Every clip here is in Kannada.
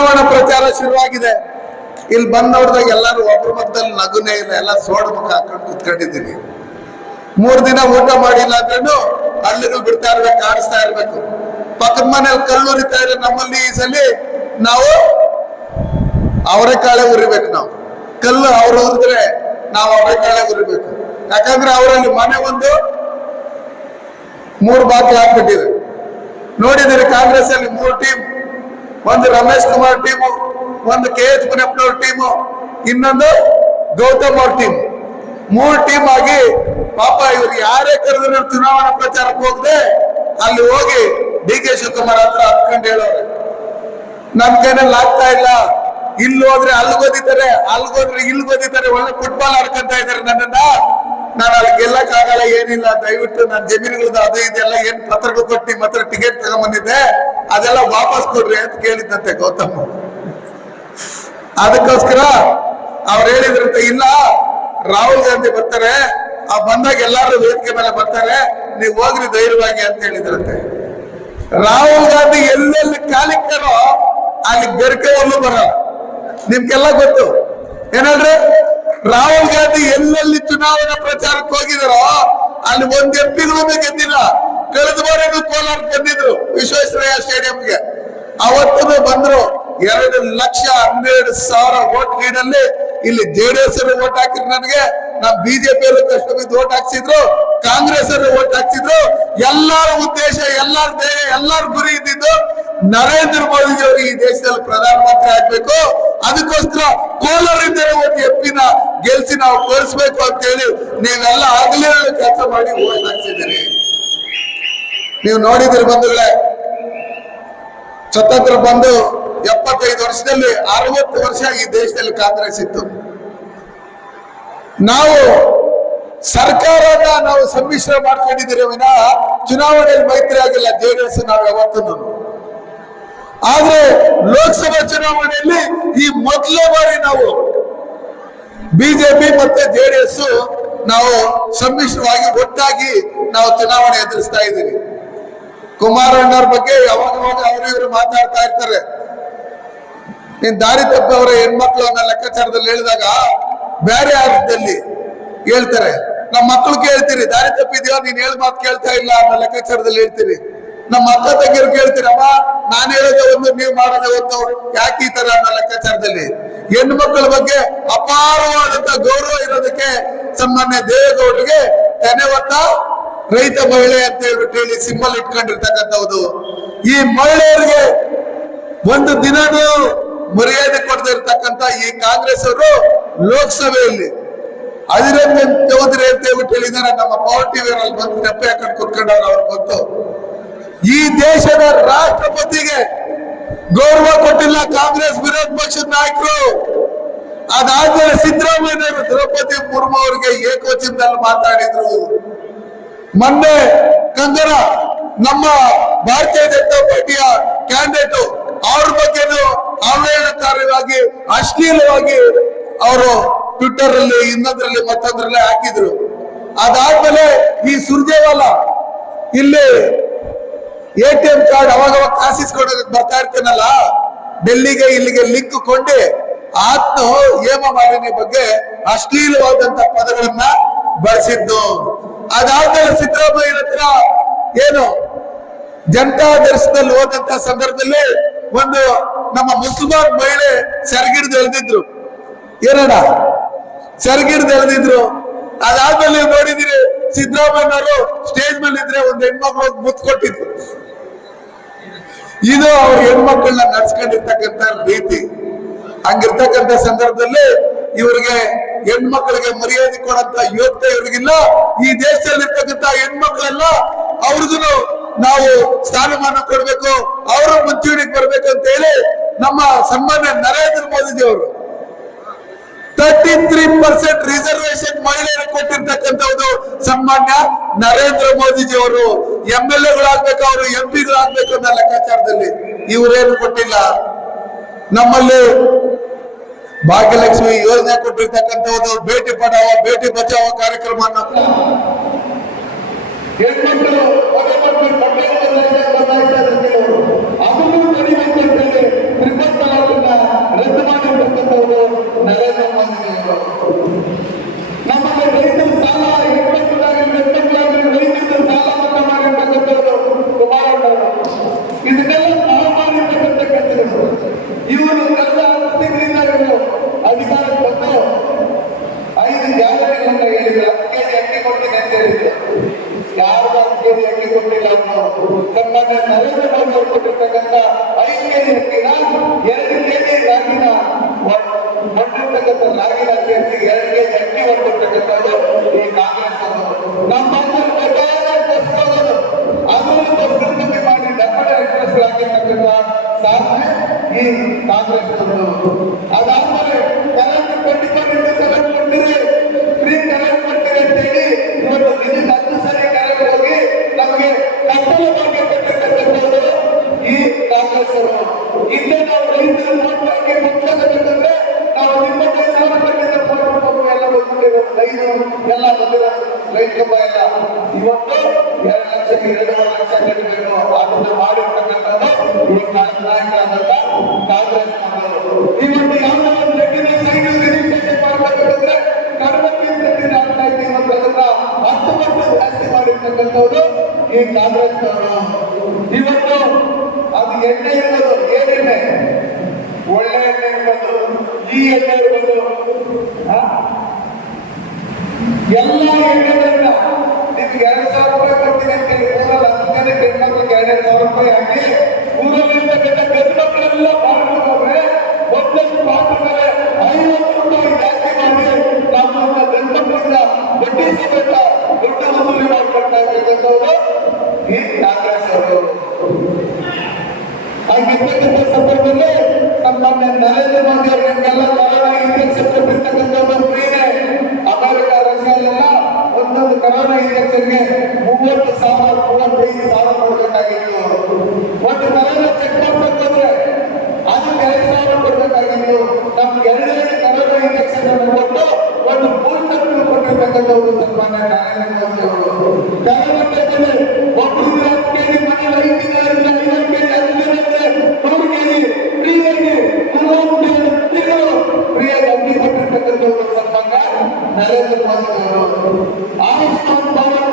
ಚುನಾವಣಾ ಪ್ರಚಾರ ಶುರುವಾಗಿದೆ. ಇಲ್ಲಿ ಬಂದ್ ನೋಡಿದಾಗ ಎಲ್ಲರೂ ಒಬ್ಬರ ಮುಖದಲ್ಲಿ ನಗುನೇ ಇಲ್ಲ, ಎಲ್ಲ ಸೋಡ ಮುಖ ಹಾಕೊಂಡು ಕುತ್ಕೊಂಡಿದ್ದೀನಿ. 3 ದಿನ ಊಟ ಮಾಡಿಲ್ಲ ಅಂದ್ರೂ ಹಳ್ಳಿಗಳು ಬಿಡ್ತಾ ಇರ್ಬೇಕು, ಕಾಣಿಸ್ತಾ ಇರ್ಬೇಕು. ಪಕ್ಕದ ಮನೇಲಿ ಕಲ್ಲು ಉರಿತಾ ಇದ್ರೆ ನಮ್ಮಲ್ಲಿ ಈ ಸಲ ನಾವು ಅವರೆಕಾಳೆ ಉರಿಬೇಕು. ನಾವು ಕಲ್ಲು ಅವ್ರು ಉರಿದ್ರೆ ನಾವು ಅವರೆಕಾಳೆ ಉರಿಬೇಕು. ಯಾಕಂದ್ರೆ ಅವರಲ್ಲಿ ಮನೆ ಒಂದು 3 ಬಾಗಿಲು ಹಾಕ್ಬಿಟ್ಟಿದೆ. ನೋಡಿದಿರಿ ಕಾಂಗ್ರೆಸ್ ಅಲ್ಲಿ 3 ಟೀಮ್, ಒಂದು ರಮೇಶ್ ಕುಮಾರ್ ಟೀಮು, ಒಂದು KH ಮುನಿಯಪ್ಪನವ್ರ ಟೀಮು, ಇನ್ನೊಂದು ಗೌತಮ್ ಅವ್ರ ಟೀಮ್. 3 ಟೀಮ್ ಆಗಿ ಪಾಪ ಇವ್ರು ಯಾರೇ ಕರೆದ್ರು ಚುನಾವಣಾ ಪ್ರಚಾರಕ್ಕೆ ಹೋಗದೆ ಅಲ್ಲಿ ಹೋಗಿ DK ಶಿವಕುಮಾರ್ ಹತ್ರ ಹತ್ಕೊಂಡು ಹೇಳೋರು, ನಮ್ ಕೈನಲ್ಲಿ ಆಗ್ತಾ ಇಲ್ಲ, ಇಲ್ಲಿ ಹೋದ್ರೆ ಅಲ್ಗೋದಿದ್ದಾರೆ, ಅಲ್ಗೋದ್ರೆ ಇಲ್ಲಿ ಓದಿದ್ದಾರೆ, ಒಳ್ಳೆ ಫುಟ್ಬಾಲ್ ಆಡ್ಕೊಂತ ಇದ್ದಾರೆ ನನ್ನನ್ನ, ನಾನು ಅಲ್ಲಿ ಗೆಲ್ಲಕ್ ಆಗಲ್ಲ, ಏನಿಲ್ಲ, ದಯವಿಟ್ಟು ನನ್ನ ಜಮೀನುಗಳದ್ದು ಅದು ಇದೆಲ್ಲ ಏನ್ ಪತ್ರಗಳು ಕೊಟ್ಟು ನಿಮ್ಮ ಹತ್ರ ಟಿಕೆಟ್ ತಗೊಂಡ್ಬಂದಿದ್ದೆ ಅದೆಲ್ಲ ವಾಪಸ್ ಕೊಡ್ರಿ ಅಂತ ಕೇಳಿದ್ದಂತೆ ಗೌತಮ್. ಅದಕ್ಕೋಸ್ಕರ ಅವ್ರು ಹೇಳಿದ್ರಂತೆ, ಇಲ್ಲ ರಾಹುಲ್ ಗಾಂಧಿ ಬರ್ತಾರೆ, ಆ ಬಂದಾಗ ಎಲ್ಲಾರು ವೇದಿಕೆ ಮೇಲೆ ಬರ್ತಾರೆ, ನೀವು ಹೋಗ್ರಿ ಧೈರ್ಯವಾಗಿ ಅಂತ ಹೇಳಿದ್ರಂತೆ. ರಾಹುಲ್ ಗಾಂಧಿ ಎಲ್ಲೆಲ್ಲಿ ಕಾಲಿಕ್ಕಾರೋ ಅಲ್ಲಿ ಬೆರಕೆ ಒಲ್ಲು ಬರಲ್ಲ. ನಿಮ್ಗೆಲ್ಲ ಗೊತ್ತು ಏನಲ್ರಿ, ರಾಹುಲ್ ಗಾಂಧಿ ಎಲ್ಲೆಲ್ಲಿ ಚುನಾವಣಾ ಪ್ರಚಾರಕ್ಕೆ ಹೋಗಿದಾರೋ ಅಲ್ಲಿ ಒಂದ್ ಎಂಪಿಗಳೂ ಗೆದ್ದಿಲ್ಲ. ಕಳೆದ ಬಾರಿನೂ ಕೋಲಾರ ಬಂದಿದ್ರು ವಿಶ್ವೇಶ್ವರಯ್ಯ ಸ್ಟೇಡಿಯಂಗೆ, ಅವತ್ತು ಬಂದ್ರು. 2,12,000 ವೋಟ್ ಲೀಡಲ್ಲಿ ಇಲ್ಲಿ JDS ವೋಟ್ ಹಾಕಿದ್ರು ನನಗೆ, ನಮ್ BJP ಕಷ್ಟ ಬಿದ್ದು ವೋಟ್ ಹಾಕ್ಸಿದ್ರು, ಕಾಂಗ್ರೆಸ್ ವೋಟ್ ಹಾಕ್ಸಿದ್ರು. ಎಲ್ಲರ ಉದ್ದೇಶ, ಎಲ್ಲರ ಧ್ಯೇಯ, ಎಲ್ಲರ ಗುರಿ ಇದ್ದಿದ್ದು ನರೇಂದ್ರ ಮೋದಿ ಅವರು ಈ ದೇಶದಲ್ಲಿ ಪ್ರಧಾನಮಂತ್ರಿ ಆಗ್ಬೇಕು. ಅದಕ್ಕೋಸ್ಕರ ಕೋಲಾರಿಂದ ಒಂದು MP ಗೆಲ್ಸಿ ನಾವು ತೋರಿಸ್ಬೇಕು ಅಂತ ಹೇಳಿ ನೀವೆಲ್ಲ ಆಗಲೇ ಕೆಲಸ ಮಾಡಿ ವೋಟ್ ಹಾಕ್ಸಿದ್ದೀರಿ. ನೀವು ನೋಡಿದಿರಿ ಬಂಧುಗಳೇ, ಸ್ವತಂತ್ರ ಬಂದು 75 ವರ್ಷದಲ್ಲಿ 60 ವರ್ಷ ಈ ದೇಶದಲ್ಲಿ ಕಾಂಗ್ರೆಸ್ ಇತ್ತು. ನಾವು ಸರ್ಕಾರನ ನಾವು ಸಮ್ಮಿಶ್ರ ಮಾಡ್ಕೊಂಡಿದ್ದೀರಿ ವಿನಃ ಚುನಾವಣೆಯಲ್ಲಿ ಮೈತ್ರಿ ಆಗಿಲ್ಲ JDS ನಾವು ಯಾವತ್ತೂ. ಆದ್ರೆ ಲೋಕಸಭಾ ಚುನಾವಣೆಯಲ್ಲಿ ಈ ಮೊದಲೇ ಬಾರಿ ನಾವು BJP ಮತ್ತೆ JDS ನಾವು ಸಮ್ಮಿಶ್ರವಾಗಿ ಒಟ್ಟಾಗಿ ನಾವು ಚುನಾವಣೆ ಎದುರಿಸ್ತಾ ಇದ್ದೀರಿ. ಕುಮಾರಣ್ಣವ್ರ ಬಗ್ಗೆ ಯಾವಾಗ ಅವರು ಮಾತಾಡ್ತಾ ಇರ್ತಾರೆ. ನೀನ್ ದಾರಿ ತಪ್ಪವರ ಹೆಣ್ಮಕ್ಳು ಅನ್ನೋ ಲೆಕ್ಕಾಚಾರದಲ್ಲಿ ಹೇಳಿದಾಗ ಬೇರೆ ಅರ್ಥದಲ್ಲಿ ಹೇಳ್ತಾರೆ. ನಮ್ಮ ಮಕ್ಕಳು ಕೇಳ್ತೀರಿ, ದಾರಿ ತಪ್ಪಿದ್ಯೋ ನೀನ್ ಹೇಳ ಮಾತು ಕೇಳ್ತಾ ಇಲ್ಲ ಅನ್ನೋ ಲೆಕ್ಕಾಚಾರದಲ್ಲಿ ಹೇಳ್ತೀರಿ. ನಮ್ಮ ಅಕ್ಕ ತಂಗಿಯರು ಕೇಳ್ತೀರಿ, ಅಮ್ಮ ನಾನು ಹೇಳೋದೇ ಒಂದು, ನೀವು ಮಾಡೋದೇ ಒಂದು, ಯಾಕೆ ಈ ತರ ಅನ್ನೋ ಲೆಕ್ಕಾಚಾರದಲ್ಲಿ ಹೆಣ್ಣು ಮಕ್ಕಳ ಬಗ್ಗೆ ಅಪಾರವಾದಂತ ಗೌರವ ಇರೋದಕ್ಕೆ ಸನ್ಮಾನ್ಯ ದೇವೇಗೌಡರಿಗೆ ತೆನೆವತ್ತ ರೈತ ಮಹಿಳೆ ಅಂತ ಹೇಳ್ಬಿಟ್ಟು ಹೇಳಿ ಸಿಂಬಲ್ ಇಟ್ಕೊಂಡಿರ್ತಕ್ಕಂಥದ್ದು. ಈ ಮಹಿಳೆಯರಿಗೆ ಒಂದು ದಿನನೂ ಮರ್ಯಾದೆ ಕೊಡದೇ ಇರ್ತಕ್ಕಂಥ ಈ ಕಾಂಗ್ರೆಸ್ ಅವರು ಲೋಕಸಭೆಯಲ್ಲಿ ಅಧಿರಂಜನ್ ಚೌಧರಿ ಅಂತ ಹೇಳ್ಬಿಟ್ಟು ಹೇಳಿದ್ದಾರೆ. ನಮ್ಮ ಪವರ್ ಟಿವಿಯಲ್ಲಿ ಬಂದು ನೆಪ್ಪೆ ಹಾಕೊಂಡು ಕುತ್ಕೊಂಡವ್ರು, ಅವ್ರಿಗೆ ಗೊತ್ತು. ಈ ದೇಶದ ರಾಷ್ಟ್ರಪತಿಗೆ ಗೌರವ ಕೊಟ್ಟಿಲ್ಲ ಕಾಂಗ್ರೆಸ್ ವಿರೋಧ ಪಕ್ಷದ ನಾಯಕರು. ಅದಾದ್ಮೇಲೆ ಸಿದ್ದರಾಮಯ್ಯ ದ್ರೌಪದಿ ಮುರ್ಮು ಅವರಿಗೆ ಏಕವಚನದಲ್ಲಿ ಮಾತಾಡಿದ್ರು. ಮೊನ್ನೆ ಕಂಗನ ನಮ್ಮ ಭಾರತೀಯ ಜನತಾ ಪಾರ್ಟಿಯ ಕ್ಯಾಂಡಿಡೇಟ್ ಅವ್ರ ಬಗ್ಗೆನೂ ಅವಹೇಳನಕಾರವಾಗಿ ಅಶ್ಲೀಲವಾಗಿ ಅವರು ಟ್ವಿಟ್ಟರ್ ಅಲ್ಲಿ ಇನ್ನೊಂದ್ರಲ್ಲಿ ಮತ್ತೊಂದ್ರಲ್ಲಿ ಹಾಕಿದ್ರು. ಅದಾದ್ಮೇಲೆ ಈ ಸುರ್ಜೇವಾಲ ಇಲ್ಲಿ ATM ಕಾರ್ಡ್ ಅವಾಗ ಕಾಸಿಸ್ಕೊಡೋದಕ್ಕೆ ಬರ್ತಾ ಇರ್ತೇನಲ್ಲ, ಡೆಲ್ಲಿಗೆ ಇಲ್ಲಿಗೆ ಲಿಂಕ್ ಕೊಂಡು ಆತ್ಮ ಹೇಮ ಮಾಲಿನಿ ಬಗ್ಗೆ ಅಶ್ಲೀಲವಾದಂತ ಪದಗಳನ್ನ ಬಳಸಿದ್ದು. ಅದಾದ್ಮೇಲೆ ಸಿದ್ದರಾಮಯ್ಯ ಹತ್ರ ಏನು ಜನತಾ ದರ್ಶನದಲ್ಲಿ ಹೋದಂತ ಸಂದರ್ಭದಲ್ಲಿ ಒಂದು ನಮ್ಮ ಮುಸಲ್ಮಾನ್ ಮಹಿಳೆ ಸೆರಗಿಡ್ದು ಎಳೆದಿದ್ರು. ಏನಣ್ಣ ಸೆರಗಿಡ್ದು ಎಳೆದಿದ್ರು. ಅದಾದ್ಮೇಲೆ ನೀವು ನೋಡಿದಿರಿ, ಸಿದ್ದರಾಮಯ್ಯನವರು ಸ್ಟೇಜ್ ಮೇಲೆ ಇದ್ರೆ ಒಂದು ಹೆಣ್ಮಕ್ಳು ಮುತ್ತು ಕೊಟ್ಟಿದ್ರು. ಇದು ಅವ್ರ ಹೆಣ್ಮಕ್ಳನ್ನ ನಡ್ಸ್ಕೊಂಡಿರ್ತಕ್ಕಂಥ ರೀತಿ. ಹಂಗಿರ್ತಕ್ಕಂಥ ಸಂದರ್ಭದಲ್ಲಿ ಇವರಿಗೆ ಹೆಣ್ಮಕ್ಳಿಗೆ ಮರ್ಯಾದೆ ಕೊಡಂತ ಯೋಗ್ಯತೆ ಇವ್ರಿಗಿಲ್ಲ. ಈ ದೇಶದಲ್ಲಿ ಇರ್ತಕ್ಕಂಥ ಹೆಣ್ಮಕ್ಳೆಲ್ಲ ಅವ್ರಿಗೂ ನಾವು ಸ್ಥಾನಮಾನ ಕೊಡ್ಬೇಕು, ಅವರು ಮುಂಚೂಣಿಗೆ ಬರ್ಬೇಕು ಅಂತ ಹೇಳಿ ನಮ್ಮ ಸನ್ಮಾನ್ಯ ನರೇಂದ್ರ ಮೋದಿಜಿ ಅವರು 33% ರಿಸರ್ವೇಶನ್ ಮಹಿಳೆಯರಿಗೆ ಕೊಟ್ಟಿರ್ತಕ್ಕಂಥದ್ದು ಸನ್ಮಾನ್ಯ ನರೇಂದ್ರ ಮೋದಿಜಿ ಅವರು. MLA-ಗಳಾಗ್ಬೇಕು, ಅವರು MP-ಗಳಾಗ್ಬೇಕು ಅನ್ನೋ ಲೆಕ್ಕಾಚಾರದಲ್ಲಿ ಇವರೇನು ಕೊಟ್ಟಿಲ್ಲ. ನಮ್ಮಲ್ಲಿ ಭಾಗ್ಯಲಕ್ಷ್ಮಿ ಯೋಜನೆ ಕೊಟ್ಟಿರ್ತಕ್ಕಂಥದ್ದು, ಬೇಟಿ ಪಡಾವೋ ಬೇಟಿ ಬಚಾವೋ ಕಾರ್ಯಕ್ರಮವನ್ನು ಹೆಣ್ಮಕ್ಳು ಕಾಂಗ್ರೆಸ್ ಅದಾದ್ಮೇಲೆ ಕರೆಂಟ್ 24/7 ಕೊಡ್ತೀರಿ, ಫ್ರೀ ಕರೆಂಟ್ ಕೊಡ್ತೀರಿ ಅಂತ ಹೇಳಿ ಇವತ್ತು ದಿನಕ್ಕೆ 10 ಸರಿ ಕರೆಂಟ್ ಹೋಗಿ ನಮಗೆ ಕಟ್ಟಲು ಬಗ್ಗೆ ಕೊಟ್ಟಿರ್ತಕ್ಕಂಥದ್ದು ಈ ಕಾಂಗ್ರೆಸ್ ಅವರು. ಹಿಂದೆ ನಾವು ರೈತರು ಓಟ್ ಹಾಕಿ ಮುಖ್ಯಬೇಕಂದ್ರೆ ನಾವು 25,000 ಎಲ್ಲ ಎಲ್ಲ ಬಂದಿರೋ ರೈತ ಕಂಬ ಎಲ್ಲ ಇವತ್ತು 2 ಲಕ್ಷಕ್ಕೆ 2.5 ಲಕ್ಷ ಕಟ್ಟಬೇಕು. ಅದನ್ನು ಮಾಡಿರ್ತಕ್ಕಂಥದ್ದು ಈ ನಾಯಕರಾದಂತ ಕಾಂಗ್ರೆಸ್ ಮಾಡಲು. ಇವತ್ತು ಯಾವುದೋ ಒಂದು ರೆಡ್ಡಿನ ಸೈಡ್ ರಿಜಿಸ್ಟ್ರೇಷನ್ ಮಾಡಬೇಕಂದ್ರೆ ಕಡಿಮೆ ಫೀಸ್ ಆಗ್ತಾ ಇದೆ. ಇವತ್ತು ಅದನ್ನ 10 ಪಟ್ಟು ಜಾಸ್ತಿ ಮಾಡಿರ್ತಕ್ಕಂಥದ್ದು ಈ ಕಾಂಗ್ರೆಸ್ ಅವರು. ಇವತ್ತು ಅದು ಎಣ್ಣೆ ಇರ್ಬೋದು, ಏನೆಣ್ಣೆ, ಒಳ್ಳೆ ಎಣ್ಣೆ ಇರ್ಬೋದು, ಈ ಎಣ್ಣೆ ಇರ್ಬೋದು, ಎಲ್ಲ ಎಣ್ಣೆಗಳನ್ನ ನಿಮ್ಗೆ 2,000 ರೂಪಾಯಿ ಕೊಡ್ತೀನಿ ಅಂತ ಹೇಳಿ ಊರಲ್ಲಿ 10 ಜನಕ್ಕೆ ಹೆಣ್ಮಕ್ಳಿಗೆ 2,000 ರೂಪಾಯಿ ಹಾಕಿ ಊರಲ್ಲಿರ್ತಕ್ಕಂಥ ಗಂಡ್ಮಕ್ಳೆಲ್ಲ ಪಾಲ್ಗೊಂಡು ಹೋದ್ರೆ ಒಂದಷ್ಟು ಪಾಲ್ಗೊಂಡ್ರೆ 50 ರೂಪಾಯಿ ಜಾಸ್ತಿ ಮಾಡಿ ನಮ್ಮ ಗಂಡ್ಮಕ್ಳಿಂದ ಬಡ್ಡಿ ಸಮೇತ ದುಡ್ಡು ವಸೂಲಿ ಮಾಡ್ಕೊಳ್ತಾ ಇರ್ತಕ್ಕಂಥವ್ರು ಈ ಕಾಂಗ್ರೆಸ್ ಅವರು. ಹಾಗಿರ್ತಕ್ಕಂಥ ಸಂದರ್ಭದಲ್ಲಿ ಸನ್ಮಾನ್ಯ ನರೇಂದ್ರ ಮೋದಿ ಅವರು ನಮಗೆಲ್ಲ ಕೊರೋನಾ ಇಂಜೆಕ್ಷನ್ ಕೊಟ್ಟಿರ್ತಕ್ಕಂಥದ್ದು ಫ್ರೀನೇ. ಅಮೆರಿಕ, ರಷ್ಯಾ ಎಲ್ಲ ಒಂದೊಂದು ಕೊರೋನಾ ಇಂಜೆಕ್ಷನ್ಗೆ 30,000 35,000 ಕೊಡಬೇಕಾಗಿತ್ತು. ಒಂದು ಕೊರೋನಾ ಚೆಕ್ ಮಾಡ್ಬೇಕಂದ್ರೆ ಅದಕ್ಕೆ 2,000 ಕೊಡಬೇಕಾಗಿತ್ತು. ನಮ್ಗೆ 2 ಕೊರೋನಾ ಇಂಜೆಕ್ಷನ್ ಕೊಟ್ಟು ಒಂದು ಬೂಸ್ಟರ್ ಕೊಟ್ಟಿರ್ತಕ್ಕಂಥವ್ರು ಸನ್ಮಾನ್ಯ ನರೇಂದ್ರ ಮೋದಿ ಅವರು. ಕೊರೋನಾ ಟೈಮಲ್ಲಿ ಒಬ್ಬರು ಮನೇಲಿ 5 ದಿನ 50 ಕೆಜಿ 100 ಕೆಜಿ ಫ್ರೀಯಾಗಿ 30 ತಿಂಗಳು ಫ್ರೀಯಾಗಿ ಅಕ್ಕಿ ಕೊಟ್ಟಿರ್ತಕ್ಕಂಥವ್ರು ಸನ್ಮಾನ್ಯ ನರೇಂದ್ರ ಮೋದಿ ಅವರು. ಆಯುಷ್ಮಾನ್ ಭಾರತ್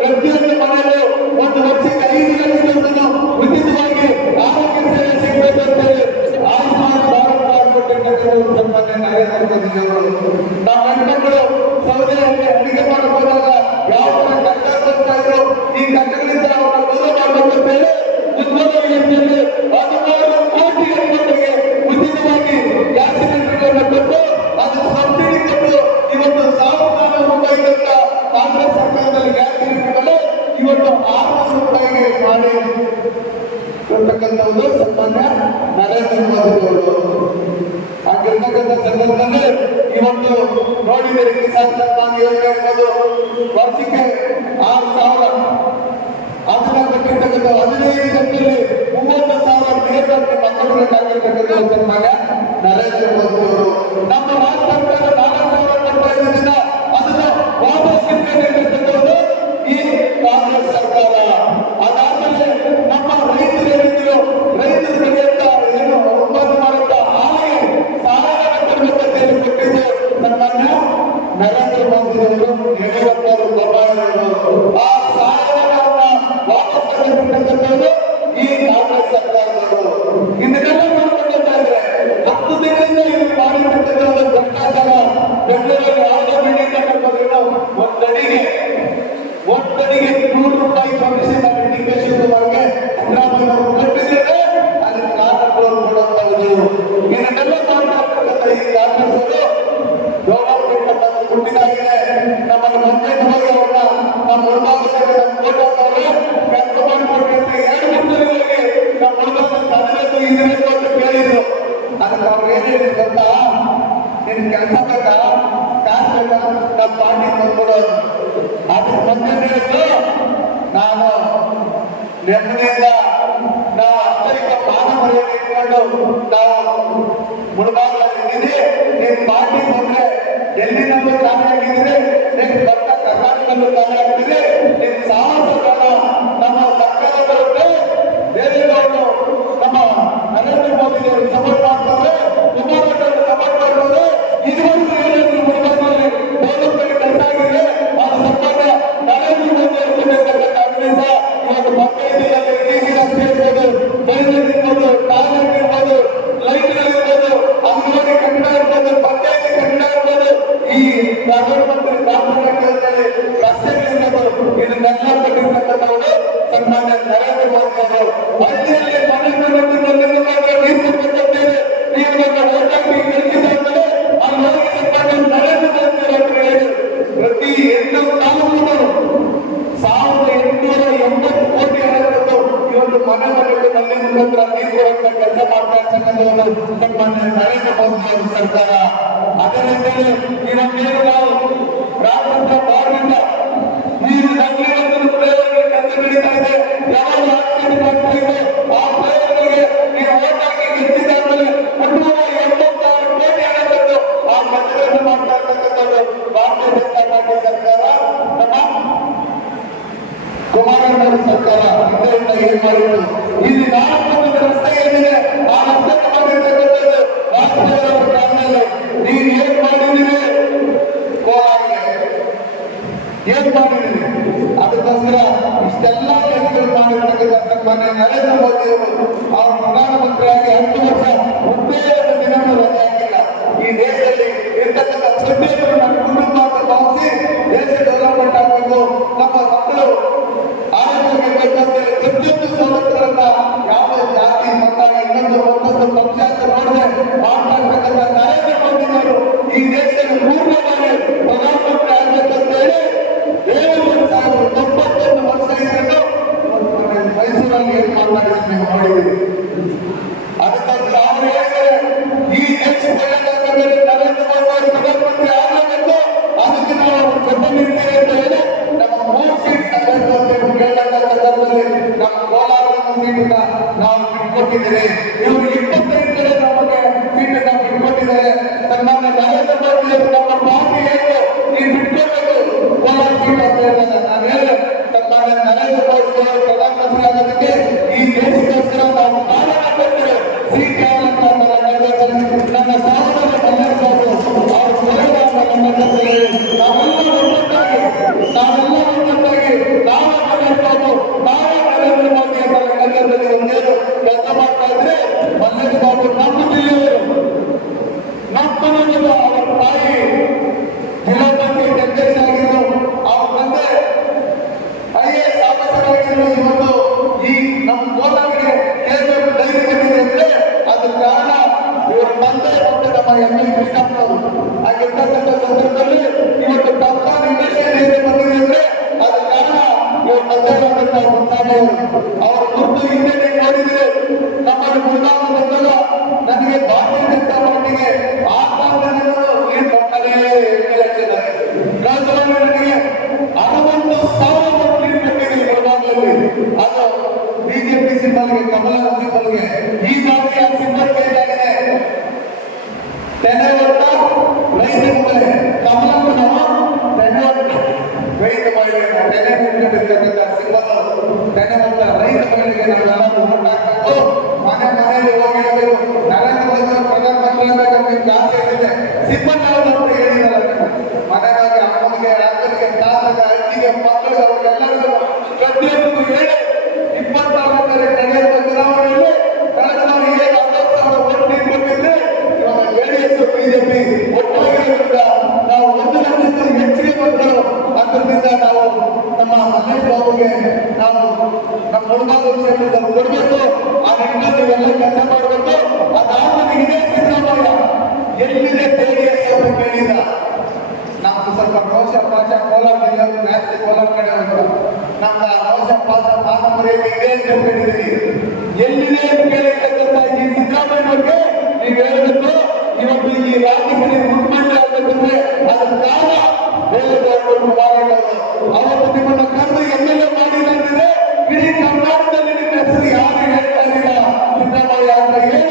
ಪ್ರತಿಯೊಂದು ಮನೆಯಲ್ಲೂ 1 ವರ್ಷಕ್ಕೆ 5 ಲಕ್ಷ ಉಚಿತವಾಗಿ ಆರೋಗ್ಯ ಸೇವೆ ಸಿಗಬೇಕಂತ ಆಯುಷ್ಮಾನ್ ಭಾರತ್ ಕಾರ್ಡ್ ಕೊಟ್ಟಿರ್ತಕ್ಕಂಥವ್ರು ಸನ್ಮಾನ್ಯ ನರೇಂದ್ರ ಮೋದಿ ಅವರು. ನಮ್ಮ ಹೆಣ್ಮಕ್ಳು ಸೌದೆಯಲ್ಲಿ ಅಡಿಗೆ ಮಾಡಬಹುದಾಗ ಯಾವ ತರ ಕಷ್ಟ ಬರ್ತಾ ಇದ್ರು, ಈ ಕಷ್ಟಗಳಿಂದ ಅವರ ದೂರ ಮಾಡಬೇಕಂತ ಹೇಳಿ ಉದ್ಯೋಗ ಯೋಜನೆಯಲ್ಲಿ 16 ಕೋಟಿ ಹೆಣ್ಮಕ್ಳಿಗೆ ಉಚಿತವಾಗಿ ಗ್ಯಾಸ್ ಸಿಲಿಂಡರ್ಗಳನ್ನು ಕೊಟ್ಟು ಅದು ಸಬ್ಸಿಡಿ ಕೊಟ್ಟು ಇವತ್ತು 1,400 ರೂಪಾಯಿ ಕಾಂಗ್ರೆಸ್ ಸರ್ಕಾರದಲ್ಲಿ ಗ್ಯಾಸ್ ಸಿಲಿಂಡರ್ಗಳು ಇವತ್ತು 600 ರೂಪಾಯಿಗೆ ಮಾಡಿ ಇರ್ತಕ್ಕಂಥದ್ದು ಸನ್ಮಾನ್ಯ ನರೇಂದ್ರ ಮೋದಿ ಅವರು. ಆಗಿರ್ತಕ್ಕಂಥ ಸಂದರ್ಭದಲ್ಲಿ ಇವತ್ತು ನೋಡಿದರೆ ಕಿಸಾನ್ ಸನ್ಮಾನ್ ಯೋಜನೆ ಇರ್ಬೋದು, ವರ್ಷಕ್ಕೆ 6,000 ಅದನ್ನ ಕೊಟ್ಟಿರ್ತಕ್ಕಂಥ 15 ಗಂಟೆಯಲ್ಲಿ 30,000 ನೇರವಾಗಿ ಮಕ್ಕಳಿಗೆ ಹಾಕಿರ್ತಕ್ಕಂಥ ಸನ್ಮಾನ್ಯ ನರೇಂದ್ರ ಮೋದಿ ಅವರು. ನಮ್ಮ ರಾಜ್ಯ ಸರ್ಕಾರ 4,000 ಕೊಡ್ತಾ ಇದ್ದಿದ್ದ ಅದನ್ನ ವಾಪಸ್ ಕಿತ್ಕೊಂಡಿರ್ತಕ್ಕಂಥದ್ದು ಈ ಕಾಂಗ್ರೆಸ್ ಸರ್ಕಾರ. ಅದಾದ್ಮೇಲೆ ನಮ್ಮ ರೈತರು ಬೆಳೆಯುತ್ತ ಏನು ಉತ್ಪಾದನೆ ಮಾಡುತ್ತ ಹಾಲಿಗೆ ಸಹಾಯ ಕೊಡಬೇಕಂತ ಹೇಳಿ ಕೊಟ್ಟಿದ್ದು ಸನ್ಮಾನ್ಯ ನರೇಂದ್ರ ಮೋದಿ ಅವರು, ಯಡಿಯೂರಪ್ಪ ಅವರು, ಬೊಮ್ಮಾಯಿ ಅವರು. ಆ ಸಹಾಯವನ್ನು ವಾಪಸ್ ತಗೊಂಡಿರ್ತಕ್ಕಂಥದ್ದು ಈ ಕಾಂಗ್ರೆಸ್ ಸರ್ಕಾರದವರು. ಇದನ್ನೆಲ್ಲ ನೋಡ್ಕೊಂಡ್ತಾ ಇದ್ರೆ 10 ದಿನದಿಂದ ಇವರು ಮಾಡಿರ್ತಕ್ಕಂಥ ಭ್ರಷ್ಟಾಚಾರ. ಬೆಂಗಳೂರಲ್ಲಿ ಯಾವುದೋ ಮೀಡಿಯಾ ಕಟ್ಟೋದ್ರಿಂದ ಒಂದಡಿಗೆ 100 ರೂಪಾಯಿ ಕಮಿಷನ್ ಡಿಕೆಶಿವಕುಮಾರ್ಗೆ ಸಿದ್ದರಾಮಯ್ಯವರು ಕಟ್ಟಿದ್ರೆ ಅಲ್ಲಿ ಕಾರಣಗಳು ಕೊಡುವಂತದ್ದು. ಇದನ್ನೆಲ್ಲ ಮಾಡ್ತಕ್ಕಂಥ ಈ ಕಾಂಗ್ರೆಸ್ ಅವರು ಗೌರವ ಹುಟ್ಟಿದಾಗಿದೆ. ನಮ್ಮನ್ನು ಮಂತ್ರಿ ಹೋಗಿ ಅವ್ರನ್ನ ನಮ್ಮ ಮುಳುಬಾಗಿಲಿಗೆ ಕೊಟ್ಟವರು ಕೆಲಸ ಮಾಡಿಕೊಟ್ಟಿದ್ರೆ 2 ಮುಖ್ಯಗಳಿಗೆ ನಮ್ಮ ಮುಳುಬಾಗಿಲು ಅದರದ್ದು ಇದರದ್ದು ಅಂತ ಕೇಳಿದ್ರು. ಅದಕ್ಕೆ ಅವ್ರು ಏನ್ ಹೇಳಿದ್ರು ಅಂತ, ನಿನ್ ಕೆಲಸ ಬೇಕಾ, ಕಾಸು ಬೇಕಾ, ನಮ್ಮ ಪಾರ್ಟಿ ತಂದ್ಕೊಡೋದು. ಅದಕ್ಕೆ ಮಂತ್ರಿ ಹೇಳಿದ್ರು, ನಾನು ನೆಮ್ಮದಿಯಿಂದ ನಾವು ಅಷ್ಟರಿಕ ಮಾನ ಮರ್ಯಾದೆ ಇಟ್ಕೊಂಡು ನಾವು ಮುಳುಬಾಗಿಲಿದ್ದೀನಿ. ನೀನ್ ಪಾರ್ಟಿ ಬಂದ್ರೆ ಎಲ್ಲಿ ನಾವು ಖಾಲಿ ಆಗಿದ್ರೆ ನೀನ್ ಬರ್ತಾ ಕರ್ನಾಟಕದಲ್ಲೂ ಖಾಲಿ ಆಗ್ತಿದೆ. ನೀನ್ ಸಾಹಸಗಾರ ನಮ್ಮ ಸರ್ಕಾರದವರು ದೇವೇಗೌಡರು ನಮ್ಮ ನರೇಂದ್ರ ಮೋದಿ ಅವರು ಸಪೋರ್ಟ್ ಮಾಡ್ತಾರೆ, ಕುಮಾರಸ್ವಾಮಿ ಸಪೋರ್ಟ್ ಮಾಡ್ತಾರೆ. ಇದುವರೆಗೂ ಏನಾದ್ರು ಮುಳುಬಾಗಿಲಲ್ಲಿ ಡೆವಲಪ್ಮೆಂಟ್ ಕೆಲಸ ಆಗಿದೆ ಅದು ಸರ್ಕಾರ ನರೇಂದ್ರ ಮೋದಿ ಅವರು ಕೊಟ್ಟಿರ್ತಕ್ಕಂಥ ಇವತ್ತು ಪಂಚಾಯತಿಯಲ್ಲಿ ರಸ್ತೆ ಇರ್ಬೋದು, ಬೈಲರ್ ಇರ್ಬೋದು, ಟಾಯ್ಲೆಟ್ ಇರ್ಬೋದು, ಲೈಟ್ಗಳಿರ್ಬೋದು, ಸನ್ಮಾನ್ಯ ನರೇಂದ್ರ ಮೋದಿ ಅವರ ಸರ್ಕಾರ. ಅದರಿಂದಲೇ ಇವತ್ತೇನು ನಾವು ರಾಷ್ಟ್ರದ ಭಾಗದಿಂದ ಈ ನಗರವನ್ನು ಪ್ರಯೋಗಕ್ಕೆ ಕೆಲಸ ನಡೀತಾ ಇದೆ. ಯಾವ ಆಕ್ಸಿಡೆಂಟ್ ಆಗ್ತಾ ಇದೆ ಆ ಪ್ರಯೋಗಗಳಿಗೆ ನೀವು ಓಟಾಗಿ ಗೆದ್ದಿದ್ದಾದ್ಮೇಲೆ 386 ಕೋಟಿ ಹಣವನ್ನು ಆ ಕೆಲಸವನ್ನು ಮಾಡ್ತಾ ಇರ್ತಕ್ಕಂಥದ್ದು ಭಾರತೀಯ ಜನತಾ ಪಾರ್ಟಿ ಸರ್ಕಾರ, ನಮ್ಮ ಕುಮಾರಣ್ಣವರ ಸರ್ಕಾರ. ಇದರಿಂದ ಏನ್ ಮಾಡಿದ್ರು ಇಲ್ಲಿ 4 ರಸ್ತೆ ಏನಿದೆ ಆ ರಸ್ತೆ ಮಾಡಿರ್ತಕ್ಕಂಥದ್ದು ರಾಜ್ಯದವರ ಕಾರಣದಲ್ಲಿ. ನೀವು ಏನ್ ಮಾಡಿದ್ದೀರಿ ಕೋಲಾರಿಗೆ, ಏನ್ ಮಾಡಿದ್ದೀರಿ? ಅದಕ್ಕೋಸ್ಕರ ಇಷ್ಟೆಲ್ಲ ಕೆಲಸಗಳು ಮಾಡಿರ್ತಕ್ಕಂಥ ಸನ್ಮಾನ್ಯ ನರೇಂದ್ರ ಮೋದಿ ಅವರು ಅವ್ರ ಪ್ರಧಾನಮಂತ್ರಿಯಾಗಿ 10 ವರ್ಷ ಒಂದೇ ಒಂದು ದಿನವೂ ರಜೆ ಆಗಿಲ್ಲ. ಈ ದೇಶದಲ್ಲಿ ಇರ್ತಕ್ಕಂಥ ಪ್ರತಿಯೊಬ್ಬರು ನಮ್ಮ ಕುಟುಂಬ ಅಂತ ಭಾವಿಸಿ ದೇಶ ಡೆವಲಪ್ಮೆಂಟ್ ಆಗಬೇಕು, ನಮ್ಮ ಮಕ್ಕಳು ಆರೋಗ್ಯವಾಗಿ ಪ್ರತಿಯೊಂದು ಸವಲತ್ತುಗಳನ್ನ ಯಾವ ಜಾತಿ ಮತ ಇನ್ನೊಂದು ಮತ್ತೊಂದು ಪಕ್ಷ ಅಂತ ನೋಡದೆ ಮಾಡ್ತಾ ಇರ್ತಕ್ಕಂಥ ನರೇಂದ್ರ ಮೋದಿ ಅವರು ಈ ದೇಶದಲ್ಲಿ 3ನೇ ಬಾರಿ ಪ್ರಧಾನಮಂತ್ರಿ ಆಗ್ಬೇಕಂತ ಹೇಳಿ 7,091 ವರ್ಷ ಇದ್ದು ಮೈಸೂರಲ್ಲಿ ಏನ್ ಮಾತಾಡಿದ್ರು ನೀವು ನೋಡಿದ್ದೀರಿ. ಅದಕ್ಕೋಸ್ಕರ ಅವರು ಹೇಳಿದರೆ ಈ ದೇಶಕ್ಕೆ ನರೇಂದ್ರ ಮೋದಿ ಅವರು ಪ್ರಧಾನಮಂತ್ರಿ ಆಗಬೇಕು, ಅದಕ್ಕೆ ನಾವು ಜೊತೆಲಿರ್ತೇವೆ ಅಂತ ಹೇಳಿ ನಮ್ಮ 3 ಸೀಟ್ ಕೇಳತಕ್ಕಂಥದ್ದಲ್ಲಿ ನಮ್ಮ ಕೋಲಾರದ ಸೀಟನ್ನ ನಾವು ಬಿಟ್ಕೊಟ್ಟಿದ್ದೇವೆ. ಇವರು 25 ಕಡೆ ನಮಗೆ ಸೀಟನ್ನ ಬಿಟ್ಕೊಟ್ಟಿದ್ದಾರೆ. ಸನ್ಮಾನ್ಯ ನರೇಂದ್ರ ಮೋದಿ ಅವರು ನಮ್ಮ ಪಾರ್ಟಿ ಹೇಗೆ ನೀವು ಬಿಟ್ಕೊಳ್ಬೇಕು ಕೋಲಾರ ಸೀಟ್ ಅಂತ ಹೇಳಿದಾಗ ನಾನು ಹೇಳಿದೆ, ಸನ್ಮಾನ್ಯ ನರೇಂದ್ರ ಮೋದಿ ಅವರು ಪ್ರಧಾನಮಂತ್ರಿ ಆಗೋದಕ್ಕೆ ಈ ದೇಶಕ್ಕೋಸ್ಕರ ನಾವು ಕಾರಣ ಕೊಡ್ತೇವೆ. ಸೀಟ್ ಯಾರಂತ ನನ್ನ ಸಹೋದರ ಮಲ್ಲೇಶ್ ಬಾಬು ಅವರು ಕೊಲೆಗಾರ ನಾವೆಲ್ಲ ಒಟ್ಟಾಗಿ ನಾವೇ ಮಲ್ಲೇಶ್ ನಾವೇ ನರೇಂದ್ರ ಮೋದಿ ಅವರ ಕೇಂದ್ರದಲ್ಲಿ ಒಂದೇನು ಕೆಲಸ ಮಾಡ್ತಾ ಇದ್ರೆ ಮಲ್ಲೇಶ್ ಬಾಬು ನಮ್ಮ ಜಿಲ್ಲೆಯವರು, ನಮ್ಮ ಅವರ ತಾಯಿ ಜಿಲ್ಲಾ ಪಂಚಾಯತ್ ಅಧ್ಯಕ್ಷ ಆಗಿದ್ರು, ಅವ್ರ ತಂದೆ IAS ಆಫೀಸರ್ ಇವತ್ತು ಈ ನಮ್ಮ ಕೋಲಾರಿಗೆ ಕೇಂದ್ರ ಧೈರ್ಯ ಬಂದಿದೆ ಅಂದ್ರೆ ಅದು ಕಾರಣ ಇವರ ತಂದೆ ಮತ್ತು ನಮ್ಮ ML ಕೃಷ್ಣಪ್ಪನವರು. ಆಗಿರ್ತಕ್ಕಂಥ ಸಂದರ್ಭದಲ್ಲಿ ಇವತ್ತು ತಪ್ಪಾದ ಇಂಡಸ್ಟ್ರಿಯಲ್ ಏರಿಯಾ ಬಂದಿದೆ ಅಂದ್ರೆ ಅದು ಕಾರಣ ಇವ್ರ ತಂದೆಯಾದಂಥ ಮುತ್ತಾನವರು. ಅವರ ಗುರುತು ಹಿಂದೆ ನೀವು ನೋಡಿದ್ರೆ ನಮ್ಮನ್ನು ಮುದ್ದಾಮ ಬಂದಾಗ ನನಗೆ ಭಾರತೀಯ ಜನತಾ ಪಾರ್ಟಿಗೆ ಆ ಕಾರಣಗಳು ನೀರು ಕೊಟ್ಟರೆ ಕಳೆದ ನನಗೆ 60,000 ನೀರು ಕೊಟ್ಟಿದ್ದೀವಿ ಪ್ರಧಾನದಲ್ಲಿ. ಅದು ಬಿಜೆಪಿ ಸಿಂಬಲ್ಗೆ, ಕಮಲ ಸಿಂಬಲ್ಗೆ. ಈ ಬಾರಿ ಆ ಸಿಂಬಲ್ ಬೇಕಾಗಿದೆ. ತೆನೆ ಹೊತ್ತ ರೈತ ಮಹಿಳೆ ಕಮಲನ್ನು ನಾವು ತೆನೆ ಹೊತ್ತ ರೈತ ಮಹಿಳೆಗೆ ತೆನೆ ನಿಂತಿರ್ತಕ್ಕಂಥ ಸಿಂಬಲ್ ತೆನೆ ಹೊತ್ತ ರೈತ ಮಹಿಳೆಗೆ ನಾವೆಲ್ಲರೂ ಓಟ್ ಹಾಕಬೇಕು. ಮನೆಯಲ್ಲಿ ಹೋಗಿ ನರೇಂದ್ರ ಮೋದಿ ಅವರು ಪ್ರಧಾನಮಂತ್ರಿ ಆಗಬೇಕಂತ ನಿಮ್ಗೆ ಆಸೆ ಇರುತ್ತೆ. ಸಿಂಬಲ್ ಅಂತ ಹೇಳಿದಾರೆ ಮನೆಗಾಗಿ ಅಮ್ಮನಿಗೆ, ಅಕ್ಕನಿಗೆ, ತಾತಗೆ, ಅಜ್ಜಿಗೆ, ಮಕ್ಕಳಿಗೆ ಅವ್ರಿಗೆಲ್ಲರಿಗೂ ಪ್ರತಿಯೊಬ್ಬರಿಗೂ ಹೇಳಿ 24ನೇ ನಡೆಯುವ ಚುನಾವಣೆಯಲ್ಲಿ ಕಳೆದ ಬಾರಿ 60,000 ಓಟ್ ನೀರು ಕೊಟ್ಟಿದ್ರೆ ಇವಾಗ JDS ಬಿಜೆಪಿ ಒಟ್ಟಾಗಿರೋದ್ರಿಂದ ನಾವು 1 ಲಕ್ಷಕ್ಕೂ ಹೆಚ್ಚಿಗೆ ಬಂದರು. ಅದರಿಂದ ನಾವು ನಮ್ಮ ಮಲ್ಲೇಶ್ ಬಾಬುಗೆ ನಾವು ನಮ್ಮ ಮುಳುಬಾಗಿಲು ಕ್ಷೇತ್ರದಲ್ಲಿ ಕೊಡಬೇಕು. ಆ ನಿಟ್ಟಿನಲ್ಲಿ ನೀವೆಲ್ಲ ಕೆಲಸ ಮಾಡಬೇಕು. ಅದಾದ್ಮೇಲೆ ಇದೇ ಸಿದ್ದರಾಮಯ್ಯ ಎಲ್ಲಿದೆ JDS ಅವರು ಕೇಳಿದ ನಮ್ದು ಸ್ವಲ್ಪ ರೋಷ ಪಾಶ ಕೋಲಾರ ಜಿಲ್ಲೆಯವರು ಜಾಸ್ತಿ ಕೋಲಾರ ಕಡೆ ಹೋದ್ರು. ನಮ್ಮ ರೋಷ ಪಾಶ ಮಾನವರಿಗೆ ಇದೆ ಅಂತ ಹೇಳಿದ್ದೀರಿ. ಎಲ್ಲಿದೆ ಅಂತ ಕೇಳಿರ್ತಕ್ಕಂಥ ಈ ಸಿದ್ದರಾಮಯ್ಯವ್ರಿಗೆ ನೀವು ಹೇಳಬೇಕು, ಇವತ್ತು ಈ ರಾಜ್ಯದಲ್ಲಿ ಮುಖ್ಯಮಂತ್ರಿ ಆಗಬೇಕಂದ್ರೆ ಅದರ ಕಾರಣ ದೇವೇಗೌಡರು ಕುಮಾರಣ್ಣವರು. ಅವತ್ತು ನಿಮ್ಮನ್ನ ಕರೆದು MLA ಮಾಡಿಲ್ಲ ಅಂದ್ರೆ ಇಡೀ ಕರ್ನಾಟಕದಲ್ಲಿ ನಿಮ್ಮ ಹೆಸರು ಯಾರು ಹೇಳ್ತಾ ಇದ್ದೀರಾ ಸಿದ್ದರಾಮಯ್ಯ ಅಂತ ಹೇಳಿ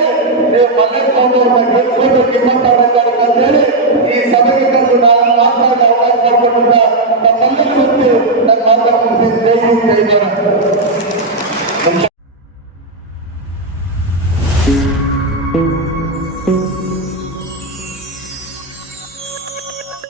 ನೀವು ಮಲ್ಲೇಶ್ ಬಾಬು ಅವ್ರನ್ನ ಗೆಲ್ಸ್ಕೊಂಡು ಕಿಮ್ಮತ್ತಾಡಬೇಕು ಅಂತ ಹೇಳಿ